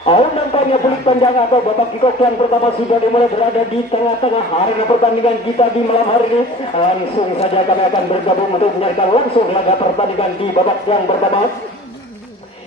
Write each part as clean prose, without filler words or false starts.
Nampaknya pelik panjang atau babak kickoff yang pertama sudah dimulai berada di tengah-tengah arena pertandingan kita di malam hari ini. Langsung saja kami akan bergabung untuk menyaksikan langsung laga pertandingan di babak yang pertama.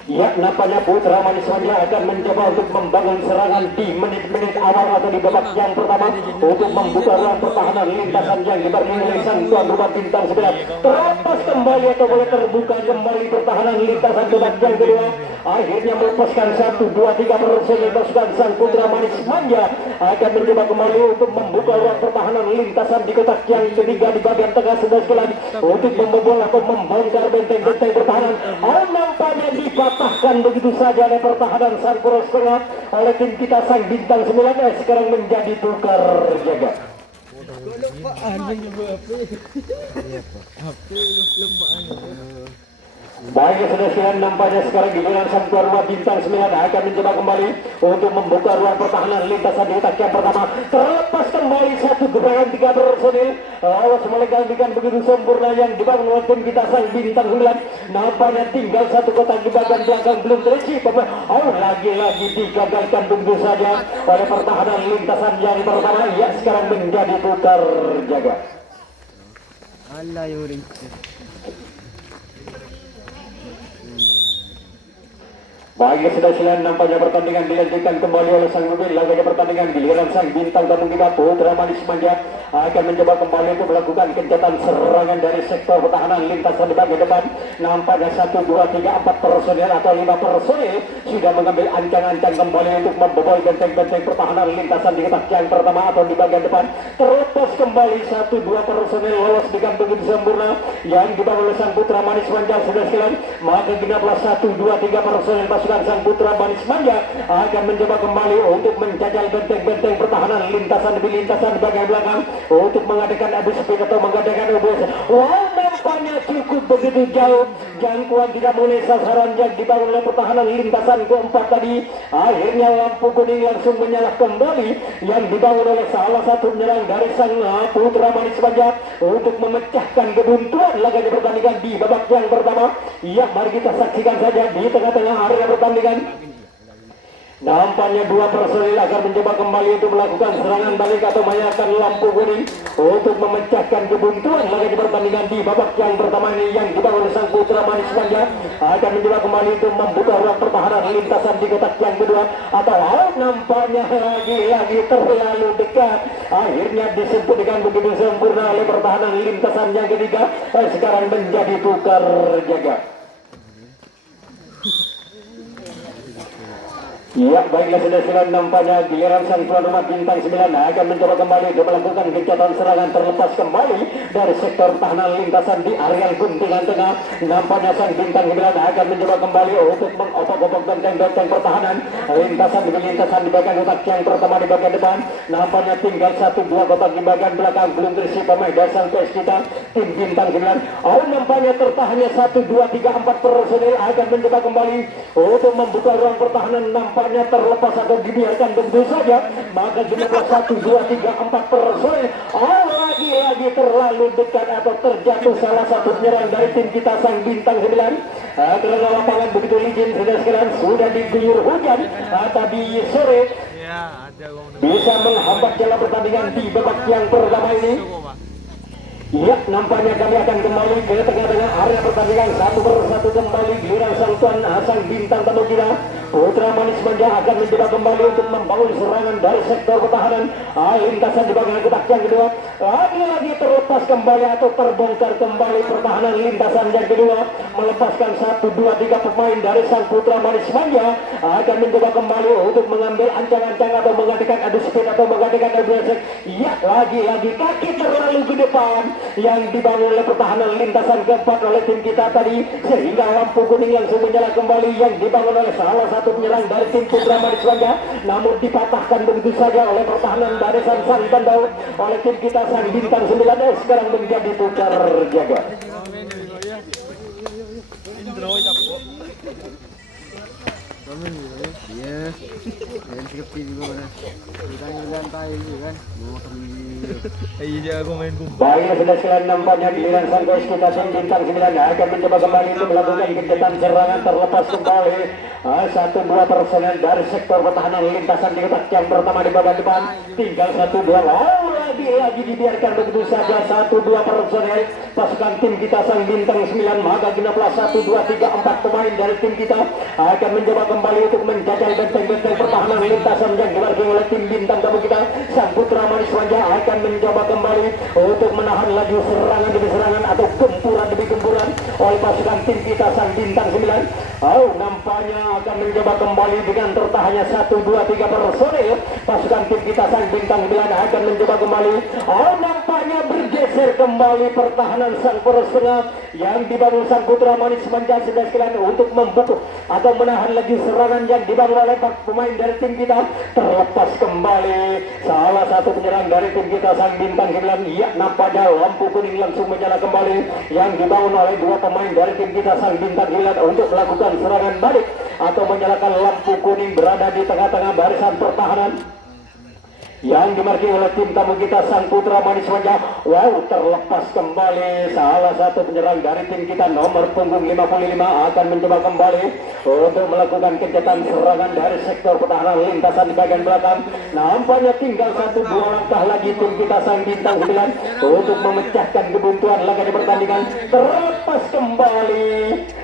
Ya, nampaknya Putra Manis Manja akan mencoba untuk membangun serangan di menit-menit awal atau di babak yang pertama untuk membuka ruang pertahanan lintasan yang dibarengi oleh sang tuan rumah bintang 9. Terlepas kembali atau boleh terbuka kembali pertahanan lintasan babak yang kedua. Akhirnya melepaskan 1, 2, 3 personil pasukan sang Putra Manis Manja akan mencoba kembali untuk membuka ruang pertahanan lintasan di kotak yang ketiga di bagian tengah sebelah sekali untuk membobol atau membongkar benteng-benteng pertahanan. Nampaknya dipatahkan begitu saja oleh pertahanan sang poros tengah oleh tim kita sang bintang 9. Sekarang menjadi tukar jaga. Baik, sudah nampaknya sekarang di dalam sang tuan rumah bintang 9 akan mencoba kembali untuk membuka ruang pertahanan lintasan di kotak yang pertama. Terlepas kembali satu gerangan 3 personil mulai gantikan begitu sempurna yang dibangun oleh tim kita sang bintang 9. Nampaknya tinggal satu kotak di bagian belakang belum terisi. Lagi-lagi digagalkan begitu saja oleh pertahanan lintasan yang pertama. Ya, sekarang menjadi tukar jaga. Allah yuri. Baik, sudah silang nampaknya pertandingan dilanjutkan kembali oleh sang mobil. Laganya pertandingan giliran sang bintang tamu kita Putra Manis Manja akan mencoba kembali untuk melakukan kencatan serangan dari sektor pertahanan lintasan di bagian depan. Nampaknya 1, 2, 3, 4 personil atau 5 personil sudah mengambil ancang-ancang kembali untuk membobol benteng-benteng pertahanan lintasan di kotak yang pertama atau di bagian depan. Terlepas kembali 1, 2 personil lolos dengan begitu sempurna yang dibangun oleh sang Putra Manis Manja sudah silang. Maka genaplah 1, 2, 3 personil pasukan sang Putra Manis Manja akan mencoba kembali untuk menjajal benteng-benteng pertahanan lintasan demi lintasan bagian belakang untuk mengadakan adu speed atau mengadakan OBS. Nampaknya cukup begitu jauh jangkauan tidak mulai sasaran yang dibangun oleh pertahanan lintasan keempat tadi. Akhirnya lampu kuning langsung menyala kembali yang dibangun oleh salah satu penyerang dari sang Putra Manis Manja untuk memecahkan kebuntuan laganya pertandingan di babak yang pertama. Ya, mari kita saksikan saja di tengah-tengah area pertandingan. Nampaknya 2 personil akan mencoba kembali untuk melakukan serangan balik atau menyalakan lampu kuning untuk memecahkan kebuntuan lagi pertandingan di babak yang pertama ini yang dibangun oleh sang Putra Manis Manja akan mencoba kembali untuk membuka ruang pertahanan lintasan di kotak yang kedua atau nampaknya lagi-lagi terlalu dekat. Akhirnya disebut dengan begitu sempurna oleh pertahanan lintasan yang ketiga. Sekarang menjadi tukar jaga. Ya, baiklah sudah nampaknya giliran sang tuan rumah bintang 9 akan mencoba kembali untuk melakukan gencatan serangan terlepas kembali dari sektor pertahanan lintasan di area guntingan tengah. Nampaknya sang bintang 9 akan mencoba kembali untuk mengopok-opok benteng-benteng pertahanan lintasan demi lintasan di bagian kotak yang pertama di bagian depan. Nampaknya tinggal 1, 2 kotak di bagian belakang belum terisi pemain dasar PS kita tim bintang 9. Nampaknya tertahannya 1, 2, 3, 4 personil akan mencoba kembali untuk membuka ruang pertahanan. Nampaknya terlepas atau dibiarkan begitu saja, maka jumlah 1, 2, 3, 4 personil lagi-lagi terlalu dekat atau terjatuh salah satu penyerang dari tim kita sang bintang 9. Karena lapangan begitu licin sudah diguyur hujan tadi sore bisa menghambat jalan pertandingan di babak yang pertama ini. Ya, nampaknya kami akan kembali ke tengah-tengah area pertandingan satu persatu kembali giliran sang tuan sang bintang tamu kita Putra Manis Manja akan mencoba kembali untuk membangun serangan dari sektor pertahanan lintasan di bagian kotak yang kedua. Lagi-lagi terlepas kembali atau terbongkar kembali pertahanan lintasan yang kedua, melepaskan 1, 2, 3 pemain dari sang Putra Manis Manja akan mencoba kembali untuk mengambil ancang-ancang atau mengadakan adu speed atau mengadakan adu gesek. Ya, lagi-lagi kaki terlalu ke depan yang dibangun oleh pertahanan lintasan keempat oleh tim kita tadi sehingga lampu kuning langsung menyala kembali yang dibangun oleh salah satu penyerang dari tim Putra Manis Manja, namun dipatahkan begitu saja oleh pertahanan dari sang Bandau oleh tim kita sang bintang 9. Sekarang menjadi tukar jaga. Iya. Dan skripsi juga mana. Kita jalan tayo juga kan. Mau kami. Iya aku main kumpul. Baiklah sudah sekalian nampaknya giliran sang bos kita sang bintang 9 akan mencoba kembali untuk melakukan kegiatan serangan terlepas kembali. 1-2 personel dari sektor pertahanan lintasan di kotak yang pertama di bagian depan. Tinggal 1-2. Lagi dibiarkan begitu saja 1-2 personel pasukan tim kita sang bintang 9, maka genaplah 1-2-3-4 pemain dari tim kita akan mencoba kembali untuk menjajal benteng-benteng pertahanan lintasan yang diwarnai oleh tim bintang tamu kita sang Putra Manis Manja akan mencoba kembali untuk menahan laju serangan demi serangan atau gempuran demi gempuran oleh pasukan tim kita sang bintang 9. Nampaknya akan mencoba kembali dengan tertahannya 1-2-3 personil pasukan tim kita sang bintang 9 akan mencoba kembali. Nampaknya bergeser kembali pertahanan sang poros tengah yang dibangun sang Putra Manis Manja sudah sekalian untuk membuka atau menahan lagi serangan yang dibangun oleh pemain dari tim kita. Terlepas kembali salah satu penyerang dari tim kita sang bintang 9. Ya, nampaknya lampu kuning langsung menyala kembali yang dibangun oleh dua pemain dari tim kita sang bintang 9 untuk melakukan serangan balik atau menyalakan lampu kuning berada di tengah-tengah barisan pertahanan yang dimarki oleh tim tamu kita sang Putra Manis Manja. Terlepas kembali salah satu penyerang dari tim kita nomor punggung 55 akan mencoba kembali untuk melakukan kegiatan serangan dari sektor pertahanan lintasan di bagian belakang. Nampaknya tinggal 1-2 langkah lagi tim kita sang bintang 9 untuk memecahkan kebuntuan laga di pertandingan. Terlepas kembali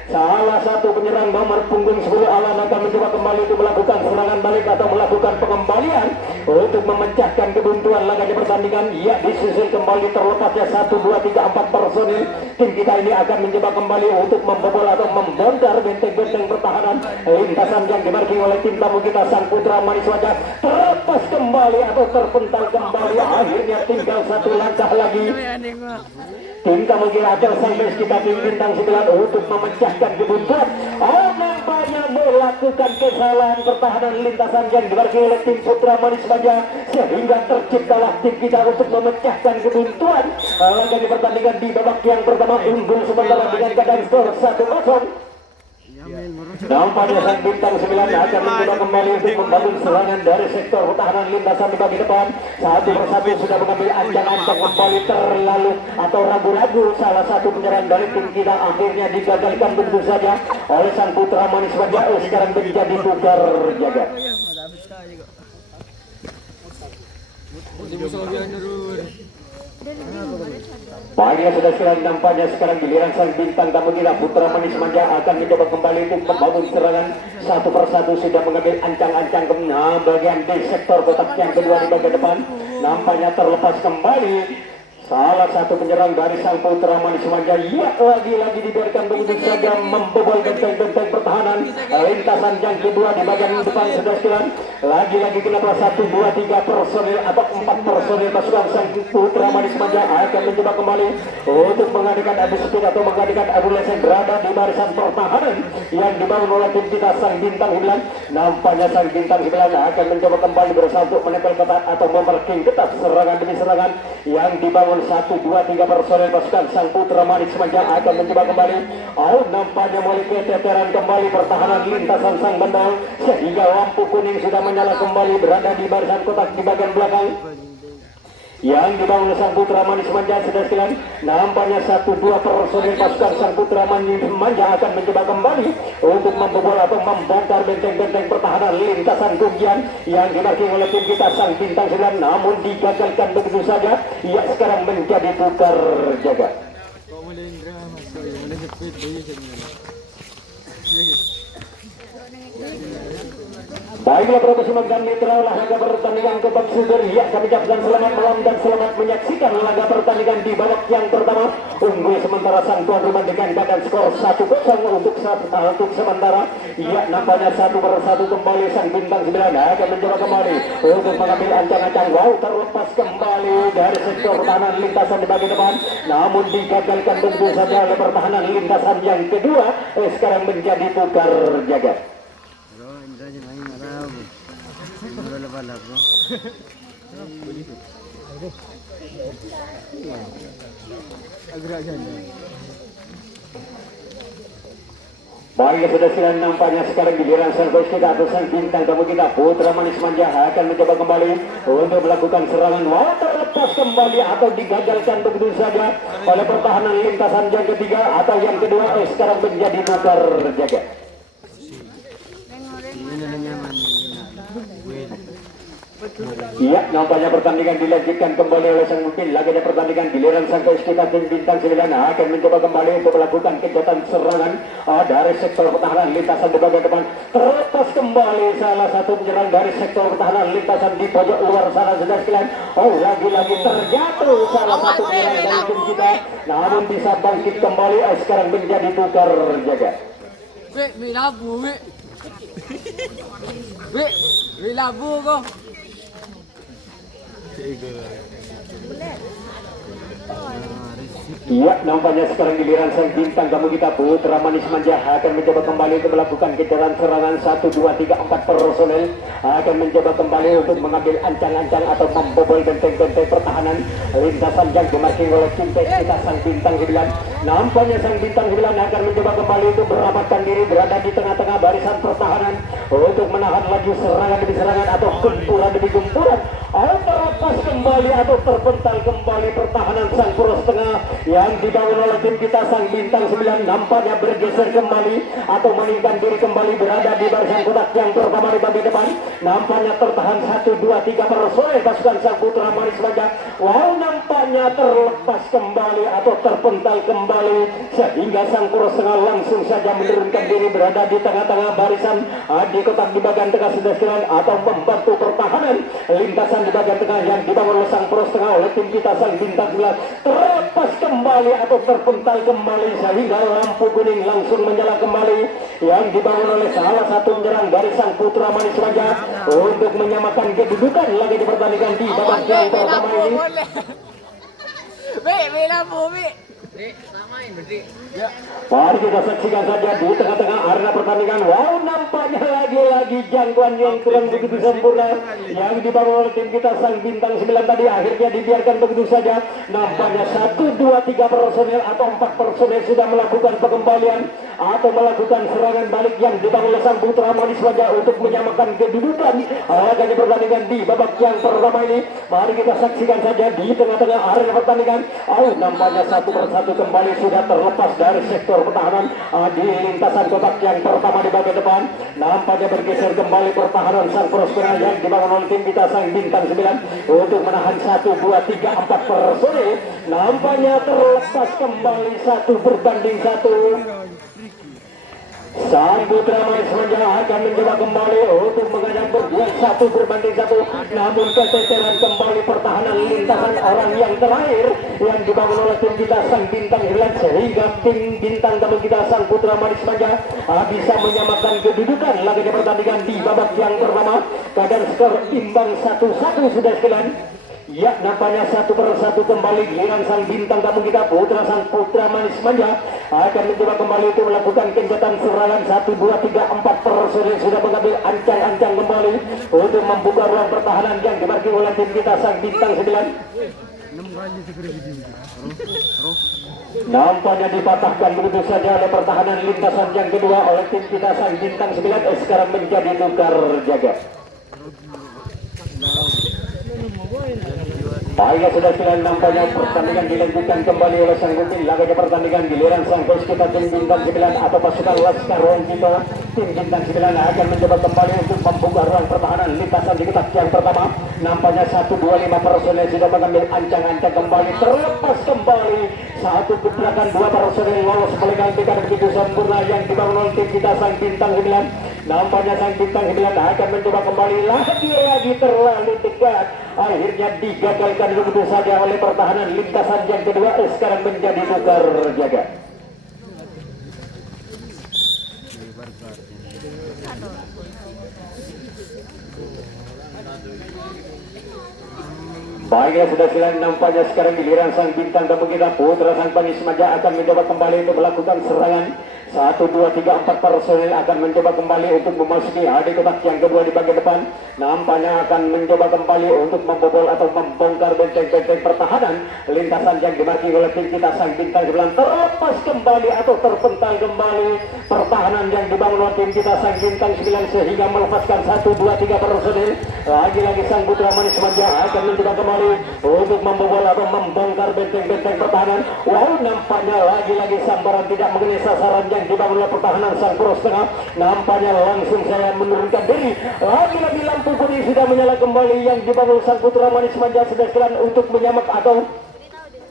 salah satu penyerang nomor punggung 10 Alan akan mencoba kembali untuk melakukan serangan balik atau melakukan pengembalian untuk memecahkan kebuntuan laga di pertandingan. Ya, disusul kembali terlepasnya 1-2-3-4 personil tim kita ini akan mencoba kembali untuk membobol atau membongkar benteng-benteng pertahanan lintasan yang dimarki oleh tim tamu kita sang Putra Manis Wajah. Terlepas kembali atau terpental kembali, akhirnya tinggal satu langkah lagi tim tamu kita akan sampai kita tim bintang 9 untuk memecahkan kebuntuan. Nampaknya melakukan kesalahan pertahanan lintasan yang dimarki oleh tim Putra Manis Manja sehingga terciptalah tim kita untuk memecahkan kebuntuan laga di pertandingan di babak yang pertama unggul sementara dengan keadaan skor 1-0. Nampaknya sang bintang 9 akan mencoba kembali untuk membangun serangan dari sektor pertahanan lintasan di bagi depan. Satu persatu sudah mengambil ancang-ancang kembali terlalu atau ragu-ragu salah satu penyerang dari tim kita akhirnya digagalkan begitu saja oleh sang Putra Manis Manja. Sekarang menjadi tukar jaga. Baiknya sudah sekalian nampaknya sekarang giliran sang bintang tamu kita Putra Manis Manja akan mencoba kembali untuk membangun serangan. Satu persatu sudah mengambil ancang-ancang ke bagian di sektor kotak yang kedua di bagian depan. Nampaknya terlepas kembali salah satu penyerang dari sang Putra Manis Manja. Ya, lagi-lagi dibiarkan begitu saja membobol benteng-benteng pertahanan lintasan yang kedua di bagian depan sudah sekalian. Lagi-lagi kenapa 1-2-3 personil atau 4 personil pasukan sang Putra Manis Manja akan mencoba kembali untuk mengadakan adu speed atau mengadakan adu leseng berada di barisan pertahanan yang dibangun oleh tim kita sang bintang 9. Nampaknya sang bintang 9 akan mencoba kembali berusaha untuk menempel ketat atau memarking ketat serangan demi serangan yang dibangun 1-2-3 personel pasukan sang Putra Manis Manja akan mencoba kembali. Nampaknya mulai keteteran kembali pertahanan lintasan sang Bendol sehingga lampu kuning sudah menyala kembali berada di barisan kotak di bagian belakang yang dibangun sang Putra Manis Manja sudah sekalian. Nampaknya 1-2 personil pasukan sang Putra Manis Manja akan mencoba kembali untuk membobol atau membongkar benteng-benteng pertahanan lintasan Gugian yang dimarki oleh tim kita sang bintang 9, namun digagalkan begitu saja. Ya, sekarang menjadi tukar jaga. Baiklah profesi dan mitra olahraga pertandingan Kebab Sugar. Ya, kami ucapkan selamat malam dan selamat menyaksikan laga pertandingan di babak yang pertama. Unggul sementara sang tuan rumah dengan keadaan skor 1-0 untuk sementara. Ya, nampaknya 1-1 kembali sang bintang 9 akan mencoba kembali untuk mengambil ancang-ancang. Terlepas kembali dari sektor pertahanan lintasan di bagian depan, namun digagalkan begitu saja oleh pertahanan lintasan yang kedua. Sekarang menjadi tukar jaga. Baik, sudah silang nampaknya sekarang giliran servis kita atau sang bintang tamu kita Putra Manis Manja akan mencoba kembali untuk melakukan serangan. Terlepas kembali atau digagalkan begitu saja oleh pertahanan lintasan yang ketiga atau yang kedua. Sekarang menjadi tukar jaga. Iya, nampaknya pertandingan dilanjutkan kembali oleh sang pemimpin. Lagi ada pertandingan giliran sang kita tim bintang 9 akan mencoba kembali untuk melakukan kegiatan serangan dari sektor pertahanan lintasan di bagian depan. Terlepas kembali salah satu penyerang dari sektor pertahanan lintasan di pojok luar sana sudah sekalian. Lagi-lagi terjatuh salah satu penyerang dari tim kita, namun bisa bangkit kembali. Sekarang menjadi tukar jaga. Labu kok. Iya, nampaknya sekarang giliran sang bintang tamu kita Putra Manis Manja akan mencoba kembali untuk melakukan kejaran serangan 1, 2, 3, 4 personel akan mencoba kembali untuk mengambil ancang-ancang atau membobol benteng-benteng pertahanan lintasan yang dimarking oleh tim kita sang bintang 9. Nampaknya sang bintang 9 akan mencoba kembali untuk merapatkan diri berada di tengah-tengah barisan pertahanan untuk menahan laju serangan demi serangan atau gempuran demi gempuran. Terlepas kembali atau terpental kembali pertahanan sang poros tengah yang dibangun oleh tim kita sang bintang 9 nampaknya bergeser kembali atau meninggikan diri kembali berada di barisan kotak yang pertama di bagian depan. Nampaknya tertahan 1, 2, 3 personel pasukan sang Putra Manis Manja. Nampaknya terlepas kembali atau terpental kembali sehingga sang poros tengah langsung saja menurunkan diri berada di tengah-tengah barisan di kotak di bagian tengah sudah sekalian atau membantu pertahanan lintasan di bagian tengah yang dibangun oleh sang poros tengah oleh tim kita sang bintang 9. Terlepas kembali atau terpental kembali sehingga lampu kuning langsung menyala kembali yang dibangun oleh salah satu penyerang dari sang Putra Manis Manja untuk menyamakan kedudukan lagi di pertandingan di babak yang pertama ini. Mari kita saksikan saja di tengah-tengah arena pertandingan. Nampaknya lagi-lagi jangkauan yang kurang begitu sempurna yang dibangun oleh tim kita sang bintang 9 tadi akhirnya dibiarkan begitu saja. Nampaknya 1, 2, 3 personel atau 4 personel sudah melakukan pengembalian atau melakukan serangan balik yang dibangun oleh sang Putra Manis Manja untuk menyamakan kedudukan lagi pertandingan di babak yang pertama ini. Mari kita saksikan saja di tengah-tengah arena pertandingan. Nampaknya satu persatu kembali sudah terlepas dari sektor pertahanan di lintasan kotak yang pertama di bagian depan. Nampaknya bergeser kembali pertahanan sang prospera yang dibangun oleh tim kita sang bintang 9 untuk menahan 1, 2, 3, 4 personel. Nampaknya terlepas kembali 1 berbanding 1. Sang Putra Manis Manja akan mencoba kembali untuk mengajak berjuang 1 berbanding 1, namun keteteran kembali pertahanan lintasan orang yang terakhir yang dibangun oleh tim kita sang bintang 9 sehingga tim bintang tamu kita sang Putra Manis Manja bisa menyamakan kedudukan lagi di pertandingan di babak yang pertama. Keadaan skor imbang 1-1 sudah sekalian. Ya, nampaknya 1 persatu kembali giliran sang bintang tamu kita sang Putra Manis Manja akan mencoba kembali untuk melakukan kegiatan serangan 1, 2, 3, 4 personel sudah mengambil ancang-ancang kembali untuk membuka ruang pertahanan yang dimarking oleh tim kita sang bintang 9. Nampaknya dipatahkan begitu saja oleh pertahanan lintasan yang kedua oleh tim kita sang bintang 9. Sekarang menjadi tukar jaga. Baiklah sudah silang nampaknya pertandingan dilanjutkan kembali oleh sang pemimpin. Laganya pertandingan giliran sang bos kita tim bintang 9 atau pasukan Laskar Wongkito. Tim bintang 9 akan mencoba kembali untuk membuka ruang pertahanan lintasan di kotak yang pertama. Nampaknya 1, 2, 5 personel sudah mengambil ancang-ancang kembali. Terlepas kembali 1 gebrakan 2 personel lolos melenggang dengan begitu sempurna yang dibangun oleh tim kita sang bintang 9. Nampaknya sang bintang 9 akan mencoba kembali lagi terlalu dekat. Akhirnya digagalkan begitu saja oleh pertahanan lintasan yang kedua. Sekarang menjadi tukar jaga. Baiklah sudah silang nampaknya sekarang giliran sang bintang tamu kita Putra sang Manis Manja akan mencoba kembali untuk melakukan serangan 1, 2, 3, 4 personil akan mencoba kembali untuk memasuki di kotak yang kedua di bagian depan. Nampaknya akan mencoba kembali untuk membobol atau membongkar benteng-benteng pertahanan. Lintasan yang dimarking oleh tim kita sang bintang 9 terlepas kembali atau terpental kembali. Pertahanan yang dibangun oleh tim kita sang bintang 9 sehingga melepaskan 1, 2, 3 personil. Lagi-lagi sang putra manis manja akan mencoba kembali untuk membobol atau membongkar benteng-benteng pertahanan. Wow, nampaknya lagi-lagi sambaran tidak mengenai sasaran yang dibangun oleh pertahanan sang poros tengah. Nampaknya langsung saya menurunkan diri. Lagi-lagi lampu kuning sudah menyala kembali yang dibangun sang putra manis manja sedang untuk menyamak atau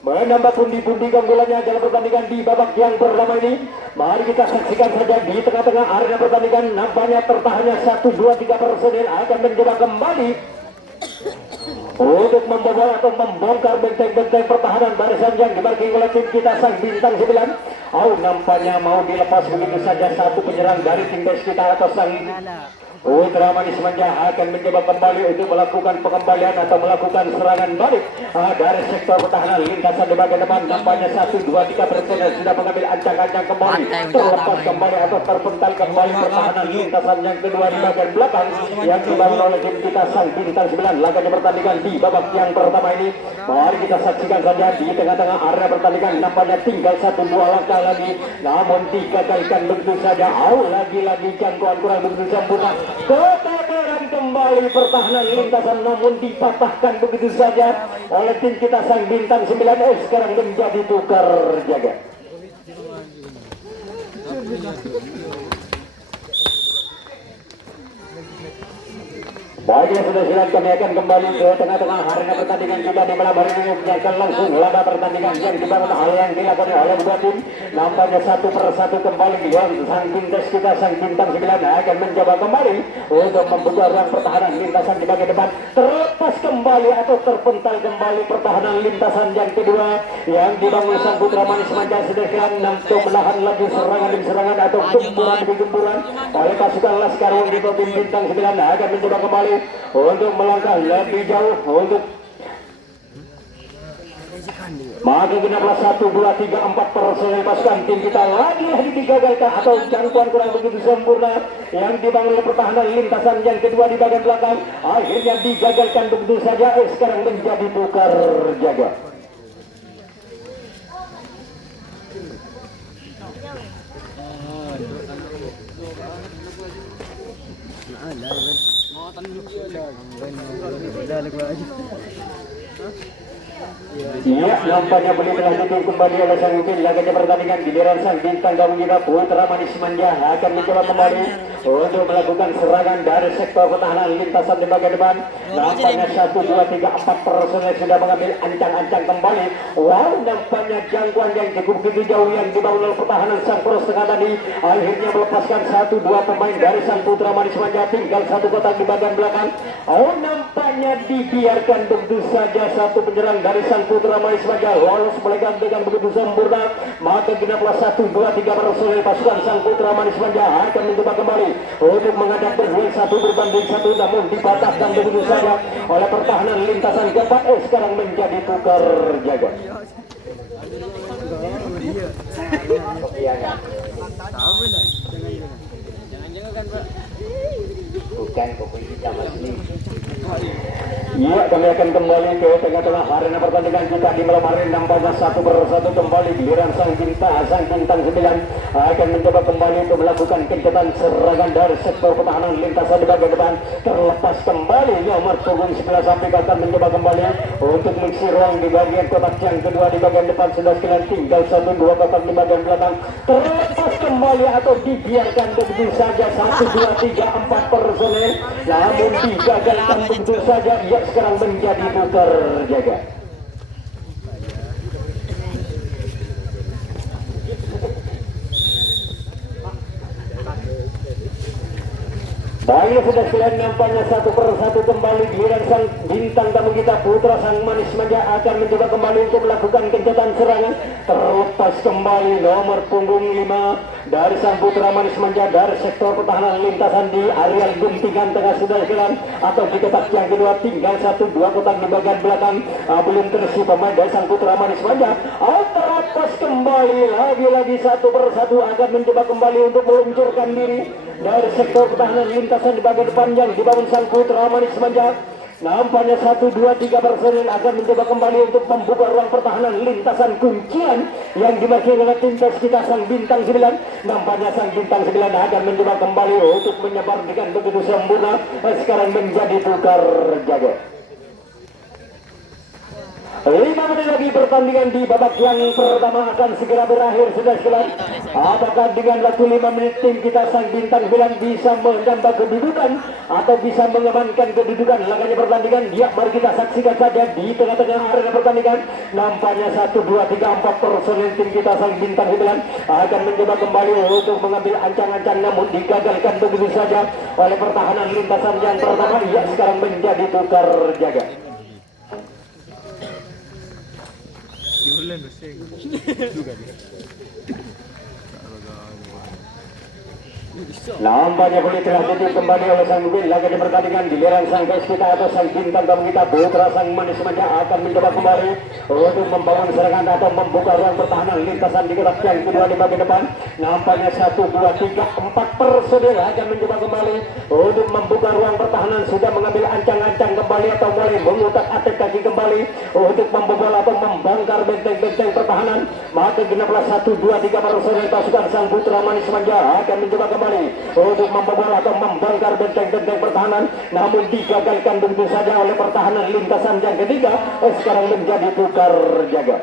menambah pundi-pundi keunggulannya dalam pertandingan di babak yang pertama ini. Mari kita saksikan saja di tengah-tengah arena pertandingan. Nampaknya tertahannya 1, 2, 3 personil akan mencoba kembali untuk membobol atau membongkar benteng-benteng pertahanan barisan yang dimarking oleh tim kita sang bintang 9. Nampaknya mau dilepas begitu saja satu penyerang dari tim base kita atau sang putra manis manja akan mencoba kembali untuk melakukan pengembalian atau melakukan serangan balik dari sektor pertahanan lintasan di bagian depan. Nampaknya 1, 2, 3 personel sudah mengambil ancang-ancang kembali, terlepas kembali atau terpental kembali pertahanan lintasan yang kedua di bagian belakang yang dibangun oleh tim kita sang bintang 9. Laganya pertandingan di babak yang pertama ini. Mari kita saksikan saja di tengah-tengah area pertandingan. Nampaknya tinggal 1, 2 langkah lagi, namun digagalkan begitu saja. Lagi-lagi jangkauan kurang begitu sempurna. Keteteran kembali pertahanan lintasan namun dipatahkan begitu saja oleh tim kita sang bintang 9. Sekarang menjadi tukar jaga. Baiklah sudah kami akan kembali ke tengah-tengah arena pertandingan kita di malam hari ini menyaksikan langsung laga pertandingan yang dibangun hal yang dilakukan oleh dua tim. Nampaknya 1 per 1 kembali yang sang bintang kita sang bintang 9 akan mencoba kembali untuk membuka ruang pertahanan lintasan di bagian depan. Terlepas kembali atau terpental kembali pertahanan lintasan yang kedua yang dibangun sang putra manis manja sedangkan untuk menahan lagi serangan demi serangan atau gempuran demi gempuran oleh pasukan Laskar Wong tim bintang 9 akan mencoba kembali untuk melangkah lebih jauh untuk maka genaplah 1, 2, 3, 4 personel pasukan tim kita lagi digagalkan atau jangkauan kurang begitu sempurna yang dibangun oleh pertahanan lintasan yang kedua di bagian belakang akhirnya digagalkan begitu saja. Sekarang menjadi tukar jaga. Iya, nampaknya boleh telah ditutup kembali oleh sang tim. Laganya pertandingan giliran sang bintang gabung kita putra manis manja akan mencoba kembali untuk melakukan serangan dari sektor pertahanan lintasan di bagian depan. Nampaknya 1, 2, 3, 4 personel sudah mengambil ancang-ancang kembali. Wow, nampaknya jangkauan yang cukup begitu jauh yang dibangun oleh pertahanan sang poros tengah tadi akhirnya melepaskan 1, 2 pemain dari sang putra manis manja. Tinggal satu kotak di bagian belakang. Nampaknya dibiarkan begitu saja satu penyerang dari sang putra manis manja lolos melegang dengan begitu sempurna. Maka genaplah 1, 2, 3 personel pasukan sang putra manis manja akan mencoba kembali untuk menghadap berduel 1 berbanding 1 namun dipatahkan begitu saja oleh pertahanan lintasan keempat. Sekarang menjadi tukar jaga. Jangan-jangan kan Pak? Bukan, pokoknya kita masih. Iya, kami akan kembali ke tengah-tengah arena pertandingan kita di malam hari. Nampaknya 1 per 1 kembali giliran sang bintang 9 akan mencoba kembali untuk melakukan kencatan serangan dari sektor pertahanan lintasan di bagian depan. Terlepas kembali nomor punggung 11 sampai akan mencoba kembali untuk mengisi ruang di bagian kotak yang kedua di bagian depan. Sudah sekalian tinggal 1, 2 kotak di bagian belakang. Terlepas kembali atau dibiarkan begitu saja 1, 2, 3, 4 personel namun digagalkan begitu saja. Ya, sekarang menjadi tukar jaga. Baiklah sudah sekalian, nampaknya satu persatu kembali giliran sang bintang tamu kita putra sang manis manja akan mencoba kembali untuk melakukan kencatan serangan. Terlepas kembali nomor punggung 5 dari sang putra manis manja dari sektor pertahanan lintasan di areal guntingan tengah sudah sekalian, atau di kotak yang kedua tinggal 1-2 kotak di bagian belakang. Belum terisi pemain dari sang putra manis manja. Terlepas kembali lagi-lagi satu persatu akan mencoba kembali untuk meluncurkan diri dari sektor pertahanan lintasan di bagian depan yang dibangun sang putra manis manja. Nampaknya 1-2-3 personil akan mencoba kembali untuk membuka ruang pertahanan lintasan kuncian yang dimaksud oleh tim kita sang bintang 9. Nampaknya sang bintang 9 akan mencoba kembali untuk menyebar dengan begitu sempurna. Sekarang menjadi tukar jaga. 5 menit lagi pertandingan di babak yang pertama akan segera berakhir sudah sekalian. Apakah dengan waktu 5 menit tim kita sang bintang 9 bisa menambah kedudukan atau bisa mengamankan kedudukan laganya pertandingan? Ya, mari kita saksikan saja di tengah-tengah arena pertandingan. Nampaknya 1-2-3-4 personil tim kita sang bintang 9 akan mencoba kembali untuk mengambil ancang-ancang, namun digagalkan begitu saja oleh pertahanan lintasan yang pertama. Ya, sekarang menjadi tukar jaga. Nampaknya boleh telah tutup kembali oleh sang Ubin lagi di pertandingan. Giliran sang guys kita atau sang bintang tamu kita putra sang manis manja akan mencoba kembali untuk membangun serangan atau membuka ruang pertahanan lintasan di kotak yang kedua di bagian depan. Nampaknya 1-2-3-4 personil akan mencoba kembali untuk membuka ruang pertahanan, sudah mengambil ancang-ancang kembali atau mulai mengutak-atik kaki kembali untuk membobol atau membongkar benteng-benteng pertahanan. Maka genaplah 1-2-3 personil pasukan sang putra manis manja akan mencoba kembali untuk membobol atau membongkar benteng-benteng pertahanan, namun digagalkan begitu saja oleh pertahanan lintasan yang ketiga. Sekarang menjadi tukar jaga.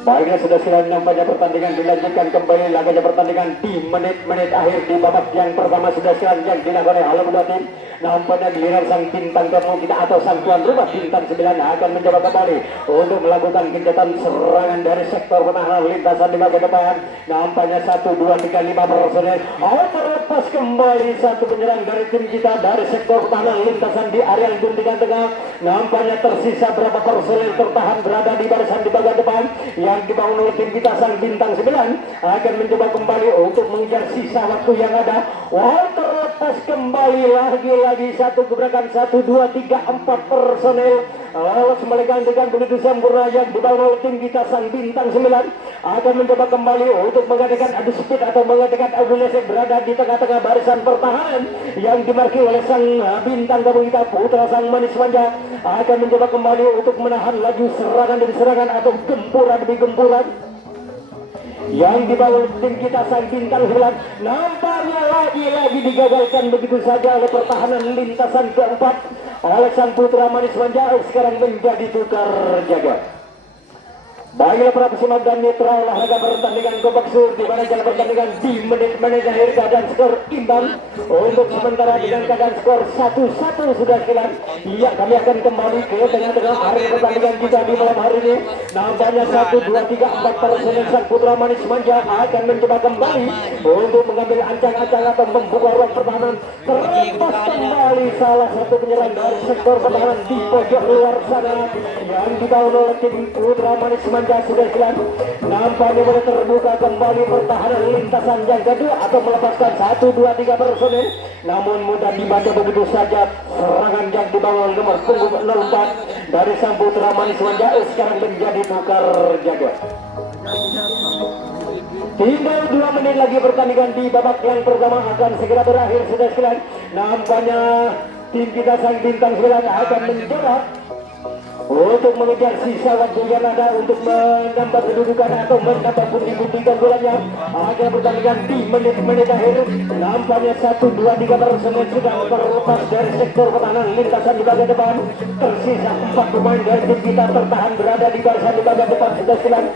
Baiklah sudah silang, nampaknya pertandingan dilanjutkan kembali laganya pertandingan di menit-menit akhir di babak yang pertama sudah silang yang dilakukan oleh Halo Muda Tim. Nampaknya giliran sang bintang tamu kita atau sang tuan rumah bintang 9 akan mencoba kembali untuk melakukan kencatan serangan dari sektor pertahanan lintasan di bagian depan. Nampaknya 1-2-3-5 personil. Terlepas kembali satu penyerang dari tim kita dari sektor pertahanan lintasan di areal guntingan tengah. Nampaknya tersisa berapa personil tertahan berada di barisan di bagian depan yang dibangun oleh tim kita sang bintang 9 akan mencoba kembali untuk mengejar sisa waktu yang ada. Terlepas kembali lagi satu gebrakan 1-2-3-4 personil lolos melegantikan begitu sempurna yang dibangun oleh tim kita sang bintang 9 akan mencoba kembali untuk mengadakan adu speed atau mengadakan adu lesek berada di tengah-tengah barisan pertahanan yang dimarkir oleh sang bintang tamu kita putra sang manis manja akan mencoba kembali untuk menahan laju serangan demi serangan atau gempuran demi gempuran yang dibangun tim kita sang bintang 9. Nampaknya lagi-lagi digagalkan begitu saja oleh pertahanan lintasan keempat oleh sang putra manis manja. Sekarang menjadi tukar jaga. Baiklah para pesimak dan mitra olahraga pertandingan Gobak Sur, di mana jalan pertandingan di menit-menit akhir keadaan skor imbang untuk sementara dengan keadaan skor 1-1 sudah silang. Iya, kami akan kembali ke tengah-tengah area pertandingan kita di malam hari ini. Nampaknya 1-2-3-4 personil sang putra manis manja akan mencoba kembali untuk mengambil ancang-ancang atau membuka ruang pertahanan. Terlepas kembali salah satu penyerang dari sektor pertahanan di pojok luar sana yang dibangun oleh tim putra manis manja sudah silang. Nampaknya boleh terbuka kembali pertahanan lintasan yang kedua atau melepaskan 1-2-3 personil, namun mudah dibaca begitu saja serangan yang dibangun nomor punggung 04 dari sang putra manis manja. Sekarang menjadi tukar jaga. Tinggal 2 menit lagi pertandingan di babak yang pertama akan segera berakhir sudah silang. Nampaknya tim kita sang bintang 9 akan mencoba untuk mengejar sisa waktu yang ada untuk menambah kedudukan atau menambah pundi-pundi keunggulannya agar pertandingan di menit-menit akhir. Nampaknya 1-2-3 personil sudah terlepas dari sektor pertahanan lintasan di bagian depan. Tersisa 4 pemain dari tim kita tertahan berada di barisan di bagian depan sudah silang.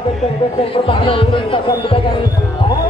benteng-benteng pertahanan lintasan dipegang oleh